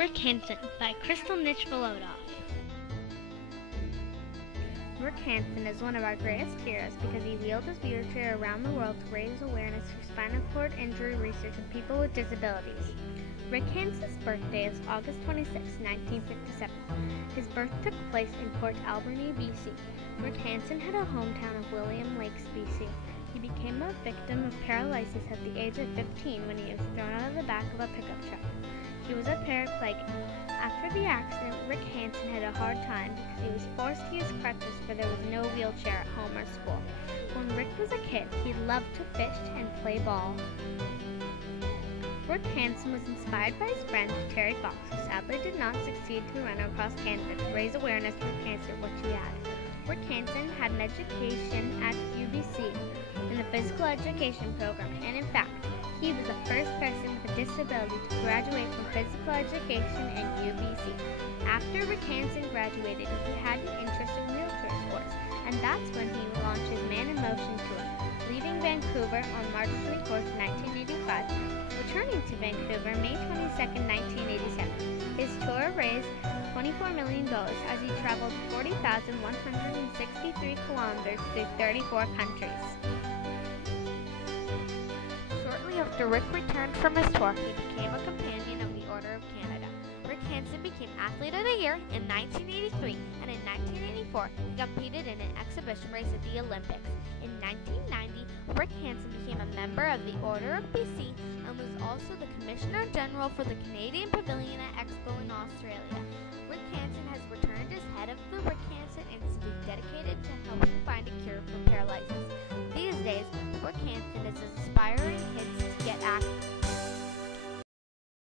Rick Hansen by Crystal Nichvolodov. Rick Hansen is one of our greatest heroes because he wheeled his wheelchair around the world to raise awareness for spinal cord injury research and people with disabilities. Rick Hansen's birthday is August 26, 1957. His birth took place in Port Alberni, BC. Rick Hansen had a hometown of William Lakes, BC. He became a victim of paralysis at the age of 15 when he was thrown out of the back of a pickup truck. He was a paraplegic. After the accident, Rick Hansen had a hard time because he was forced to use crutches for there was no wheelchair at home or school. When Rick was a kid, he loved to fish and play ball. Rick Hansen was inspired by his friend Terry Fox, who sadly did not succeed to run across Canada to raise awareness for cancer, which he had. Rick Hansen had an education at UBC in the physical education program, and in fact, he was the first person with a disability to graduate from physical education in UBC. After Rick Hansen graduated, he had an interest in wheelchair sports, and that's when he launched his Man in Motion tour, leaving Vancouver on March 24, 1985, returning to Vancouver May 22, 1987. His tour raised $24 million as he traveled 40,163 kilometers through 34 countries. Shortly after Rick returned from his tour, he became a companion of the Order of Canada. Rick Hansen became Athlete of the Year in 1983, and in 1984, he competed in an exhibition race at the Olympics. In 1990, Rick Hansen became a member of the Order of BC and was also the Commissioner General for the Canadian Pavilion at Expo in Australia. Rick Hansen has returned as head of the Rick Hansen Institute dedicated to helping find a cure for paralysis. These days, Rick Hansen is inspiring kids to get active.